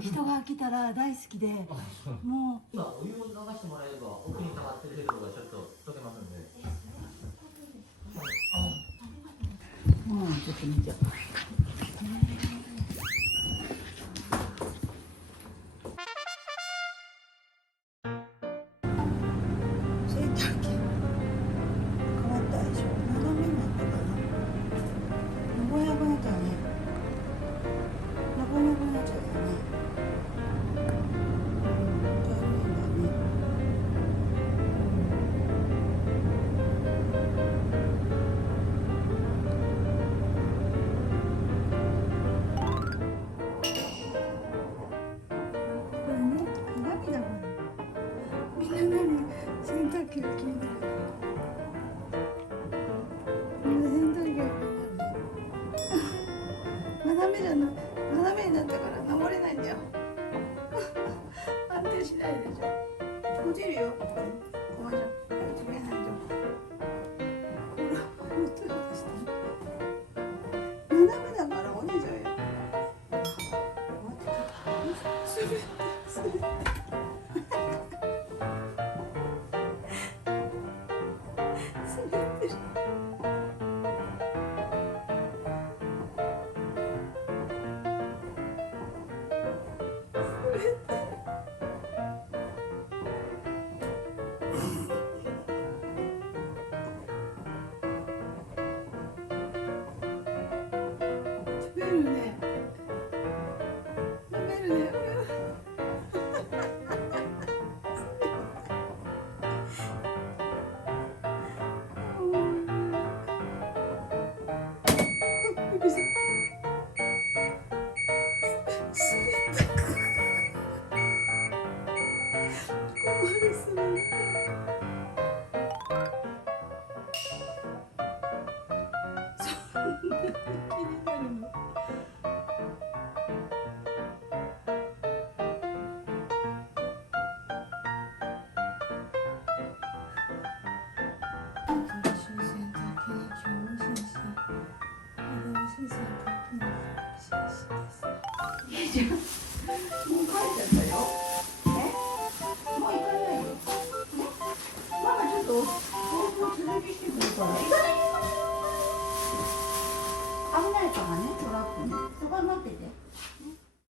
人が来たら大好きで、もう今お湯を流してもらえれば奥に溜まってるところがちょっと溶けますんで。ちょっと見て。洗濯機変わったでしょ。斜めになったかな。ぼやぼやだね。ぼやぼやじゃだね。残念だね。これね、鏡だもん。みんな何洗濯機が気になる。みんな洗濯機が気になるね。斜めじゃな斜めになったから登れないんだよ。安定しないでしょ。落ちるよ。ここじゃ落ちれないよ。ほら、もっと落として。斜めだから落ちちゃうよ。滑って滑って。滑ってる。滑るね。滑るね。びっくりした。滑った。ここまで滑る。そんなに気になるの。新しい洗濯機に興味津々。新しい洗濯機に興味津々です。いいじゃん。もう帰っちゃったよ。もう行かないよ。ママちょっと豆腐を続きしてくるから。行かないよ。危ないからね、トラックね。そこは待ってて。